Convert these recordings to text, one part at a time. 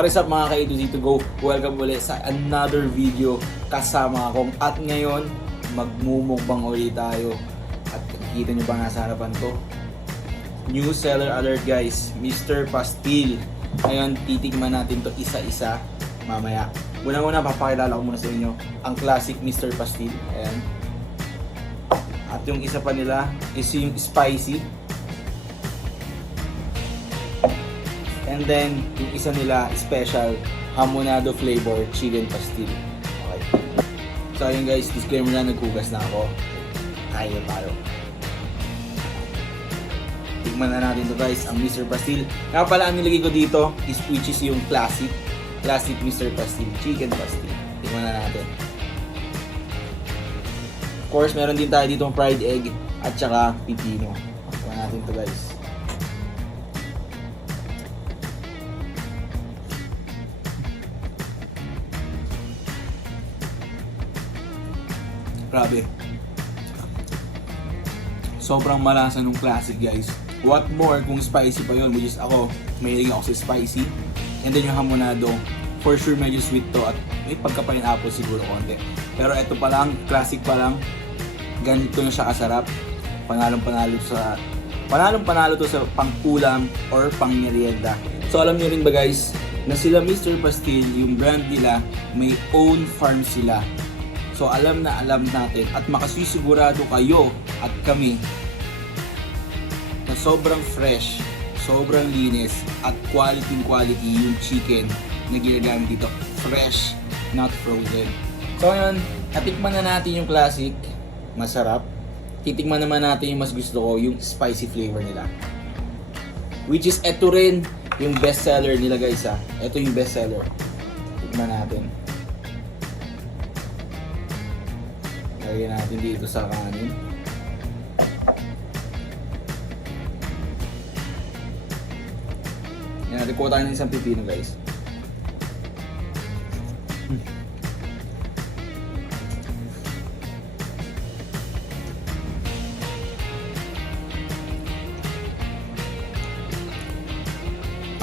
What is up mga ka-A to Z to go? Welcome ulit sa another video kasama akong at ngayon magmumukbang ulit tayo. At nakikita nyo ba nasa harapan ko? New seller alert guys, Mr. Pastil. Ngayon titigman natin to isa-isa mamaya. Unang-una papakilala ko muna sa inyo ang classic Mr. Pastil. Ayan. At yung isa pa nila is yung spicy. And then, yung isa nila, special Hamonado flavor chicken pastil. Okay. So ayun guys, disclaimer na, naghugas na ako. Kaya tayo. Tignan na natin to guys, ang Mr. Pastil. Nga pala, ang nilagay ko dito is which is yung classic Mr. Pastil, chicken pastil. Tignan na natin. Of course, meron din tayo dito fried egg at saka pipino. Tignan natin to guys. Grabe. Sobrang malasa nung classic guys. What more kung spicy pa yun, which is ako, mahilig ako sa spicy. And then yung Hamonado, for sure medyo sweet to at may pagka-pineapple siguro konti. Pero ito pa lang, classic pa lang, ganito na siya kasarap. Panalong-panalo to sa pang-ulam or pang-merienda. So alam niyo rin ba guys, na sila Mr. Pastil, yung brand nila, may own farm sila. So alam na alam natin at makasisigurado kayo at kami na sobrang fresh, sobrang linis at quality yung chicken na ginagamit dito. Fresh, not frozen. So ngayon, natikman na natin yung classic, masarap. Titikman naman natin yung mas gusto ko, yung spicy flavor nila. Which is eto rin yung best seller nila guys ha. Ito yung best seller. Tikman natin. Lagyan natin dito sa kanin. Yan, kuha tayo ng isang pipino guys.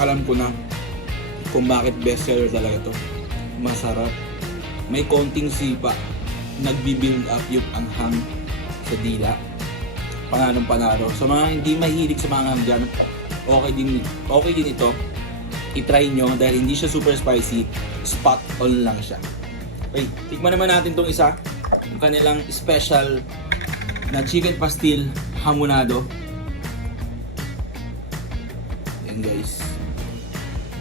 Alam ko na kung bakit bestseller talaga to. Masarap. May konting sipa. Nagbi-build up yung anghang sa dila. Panalong-panalo. So mga hindi mahilig sa mga hanggan, okay din ito. I-try nyo dahil hindi siya super spicy. Spot on lang siya. Okay, tikman naman natin tong isa. Yung kanilang special na chicken pastil Hamonado. Yan guys.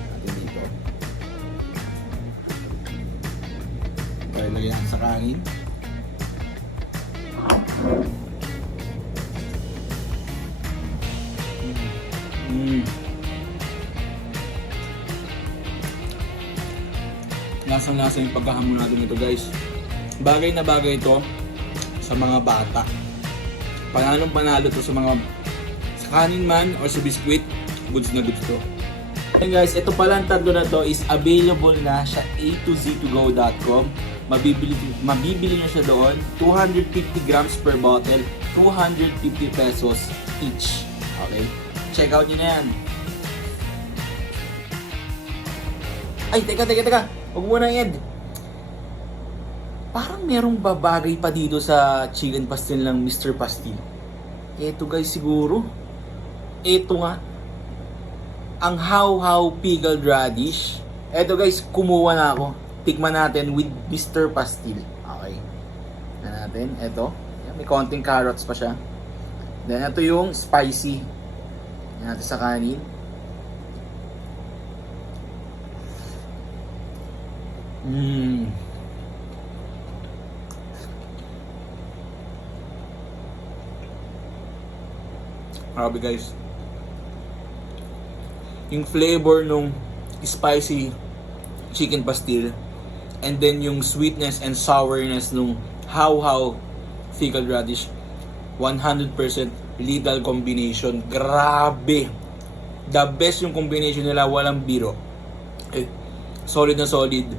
Natin dito. Okay, lagyan sa kanin. Lasang-lasa yung pagkahamonado nito guys. Bagay na bagay ito sa mga bata. Panalong-panalo to sa mga sa kanin man or sa biskwit. Goods na goods to. And guys, ito pala ang tatlo na to is available na sa a2z2go.com. Mabibili nyo siya doon. 250 grams per bottle, 250 pesos each. Okay? Check out nyo na yan. Ay, teka. Huwag mo na Ed. Parang merong babagay pa dito sa chicken pastil ng Mr. Pastil. Eto guys siguro. Eto nga. Ang how pickled radish. Eto guys, kumuha na ako. Tikman natin with Mr. Pastil. Okay. Tignan natin. Eto. May konting carrots pa siya. Then ito yung spicy. Tignan natin sa kanin. Grabe guys. Yung flavor nung spicy chicken pastil and then yung sweetness and sourness nung how pickled radish, 100% lethal combination. Grabe. The best yung combination nila, walang biro. Okay. Solid na solid.